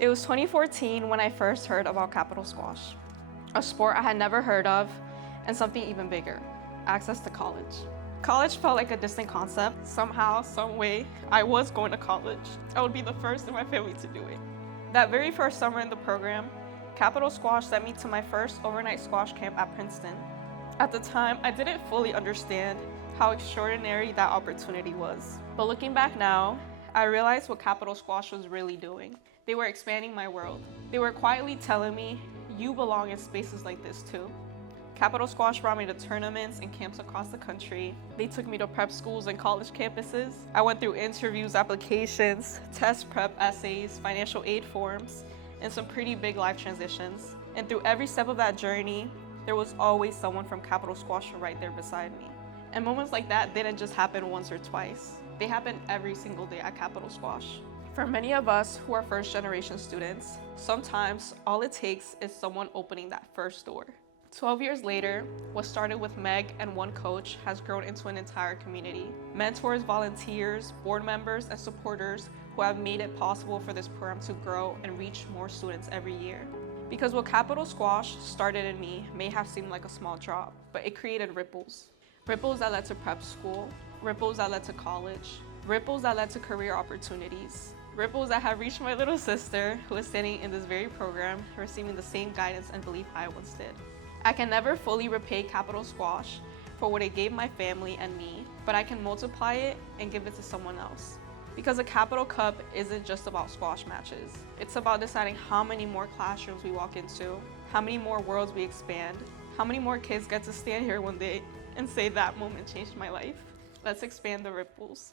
It was 2014 when I first heard about Capital Squash, a sport I had never heard of, and something even bigger, access to college. College felt like a distant concept. Somehow, some way, I was going to college. I would be the first in my family to do it. That very first summer in the program, Capital Squash sent me to my first overnight squash camp at Princeton. At the time, I didn't fully understand how extraordinary that opportunity was. But looking back now, I realized what Capital Squash was really doing. They were expanding my world. They were quietly telling me, you belong in spaces like this too. Capital Squash brought me to tournaments and camps across the country. They took me to prep schools and college campuses. I went through interviews, applications, test prep essays, financial aid forms, and some pretty big life transitions. And through every step of that journey, there was always someone from Capital Squash right there beside me. And moments like that didn't just happen once or twice. They happen every single day at Capital Squash. For many of us who are first generation students, sometimes all it takes is someone opening that first door. 12 years later, what started with Meg and one coach has grown into an entire community. Mentors, volunteers, board members, and supporters who have made it possible for this program to grow and reach more students every year. Because what Capital Squash started in me may have seemed like a small drop, but it created ripples. Ripples that led to prep school, ripples that led to college, ripples that led to career opportunities, ripples that have reached my little sister who is standing in this very program, receiving the same guidance and belief I once did. I can never fully repay Capital Squash for what it gave my family and me, but I can multiply it and give it to someone else. Because a Capital Cup isn't just about squash matches. It's about deciding how many more classrooms we walk into, how many more worlds we expand, how many more kids get to stand here one day and say that moment changed my life. Let's expand the ripples.